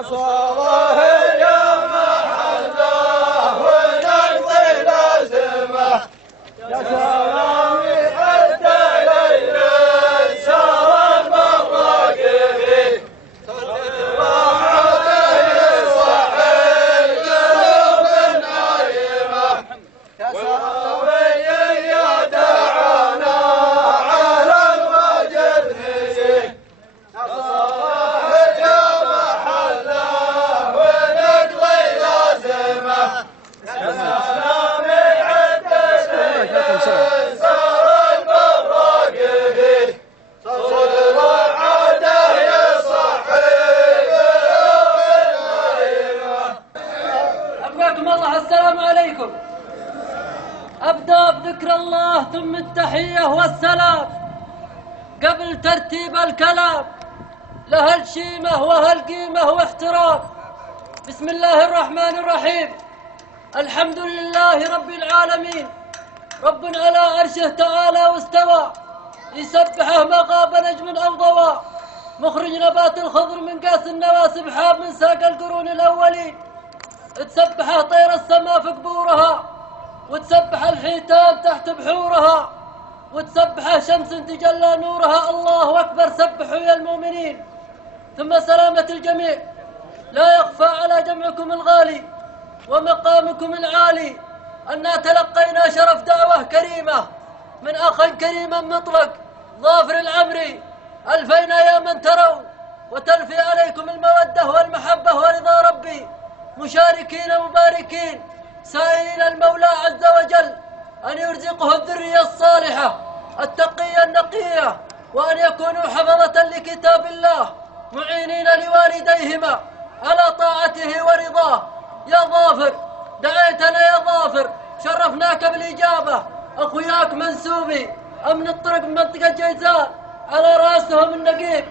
نصره يا محله ونقضي لازمه يا سلامي حتى ليل سار المراقب صدر عليه صحي قلوب نايمه يا سلامي يا دعانا على الوجد نسيه السلام عليكم. أبدأ بذكر الله ثم التحية والسلام قبل ترتيب الكلام له الشيمة وهالقيمة واحترام. بسم الله الرحمن الرحيم. الحمد لله رب العالمين، رب على عرشه تعالى واستوى، يسبحه ما غاب نجم أو ضوى، مخرج نبات الخضر من قاس النوى، سبحان من ساق القرون الأولين، تسبحه طير السماء في قبورها، وتسبح الحيتان تحت بحورها، وتسبحه شمس تجلى نورها. الله أكبر، سبحوا يا المؤمنين. ثم سلامة الجميع، لا يخفى على جمعكم الغالي ومقامكم العالي أننا تلقينا شرف دعوة كريمة من أخ كريم مطلق ظافر العمري. ألفينا يا من تروا وتلفي عليكم المودة والمحبة ورضا ربي، مشاركين مباركين سائلين المولى عز وجل أن يرزقه الذرية الصالحة التقية النقية، وأن يكونوا حفظة لكتاب الله معينين لوالديهما على طاعته ورضاه. يا ظافر دعيتنا يا ظافر، شرفناك بالإجابة. أخوياك منسوبي أمن الطرق بمنطقة جيزان، على رأسهم النقيب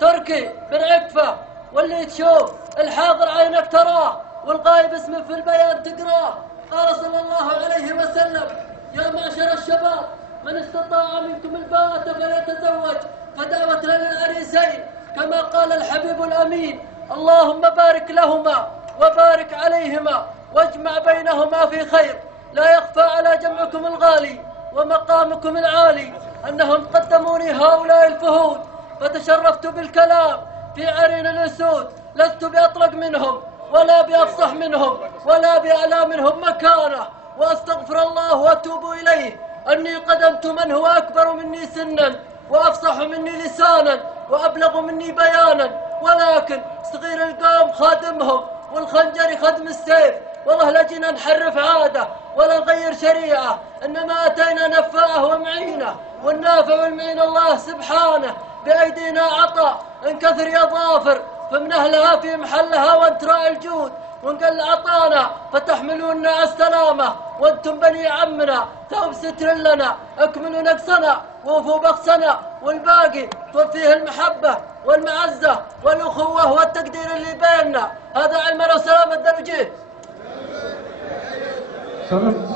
تركي بن عفة، واللي تشوف الحاضر عينك تراه والغايب اسمه في البيان تقراه. قال صلى الله عليه وسلم: يا معشر الشباب من استطاع منكم الباءة فليتزوج، فدعوتنا للعريسين كما قال الحبيب الأمين. اللهم بارك لهما وبارك عليهما واجمع بينهما في خير. لا يخفى على جمعكم الغالي ومقامكم العالي أنهم قدموني هؤلاء الفهود، فتشرفت بالكلام في عرين الأسود. لست بأطلق منهم ولا بأفصح منهم ولا بأعلى منهم مكانة، وأستغفر الله وأتوب إليه أني قدمت من هو أكبر مني سنا وأفصح مني لسانا وأبلغ مني بيانا، ولكن صغير القوم خادمهم والخنجر خدم السيف. والله لجينا نحرف عادة ولا نغير شريعة، إنما أتينا نفاءه ومعينة، والنافع والمعين الله سبحانه. بأيدينا عطاء انكثر يا ظافر، فمن أهلها في محلها وانت راعي الجود، ونقل عطانا فتحملونا على السلامة، وانتم بني عمنا ثوب ستر لنا، اكملوا نقصنا ووفوا بخسنا، والباقي توفيه المحبة والمعزة والأخوة والتقدير اللي بيننا. هذا علمنا وسلامة الدرجيه.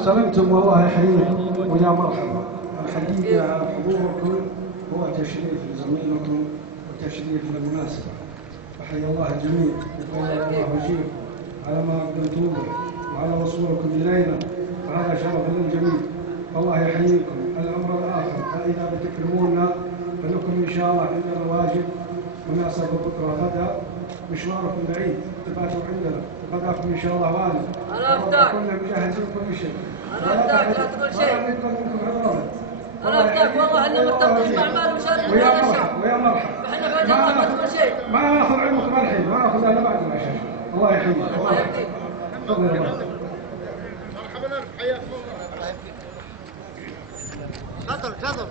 سلمتم والله يحييكم ويا مرحبا. الحقيقة حضوركم هو تشريف لزميلكم وتشريف للمناسبة. وحيا الله الجميع وطول الله وجيهكم على ما قدمتوه وعلى وصولكم إلينا، وهذا شرف للجميع. الله يحييكم. الأمر الآخر، فإذا بتكرمونا فلكم إن شاء الله عندنا واجب مناسبة بكرة غدا، مشواركم بعيد تباتوا عندنا، غداكم إن شاء الله واجب. أنا أفتح. كنا مجهزين كل شيء. أنا أفتح لا تقول شيء. أنا أفتح والله إحنا متفقين مع مال مشاركة ويا هذا الشهر. مرحبا ويا مرحبا. إحنا فاجئنا ما تقول شيء. ما ناخذ علمكم الحين، ما ناخذ الا بعد العشاء. الله يحييك. الله يهديك. تفضل يا مرحبا. مرحبا حياكم الله. تفضل تفضل.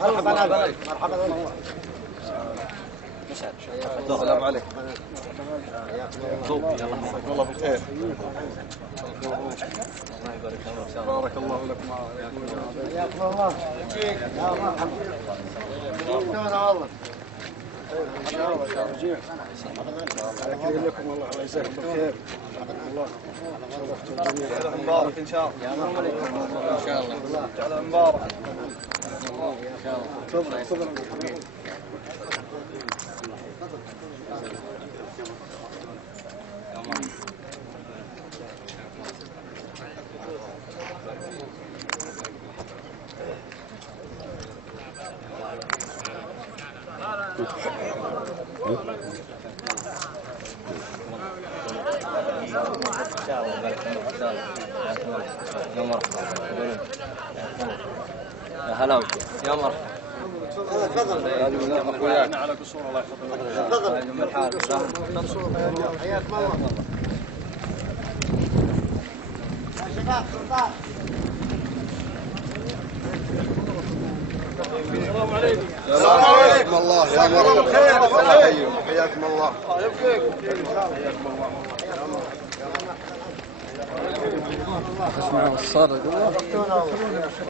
مرحبا عليك. مرحبا عليك. السلام عليكم. والله بخير. بارك الله لكم. حياكم الله. يا مرحبا. والله ان شاء الله رجيع على كريم لكم والله الله يجزاكم بالخير الله شرفتوا الجميع مبارك ان شاء الله ان شاء الله جعل مبارك ان شاء الله تفضل تفضل يا مرحبا يا هلا يا مرحبا تفضل اخويانا على قصور الله يحفظك تفضل من حالك حياكم الله شباب سلطان السلام عليكم السلام عليكم الله يا مرحبا بخير الله يحييكم حياكم الله يبقيكم حياكم الله اسمعوا الصدق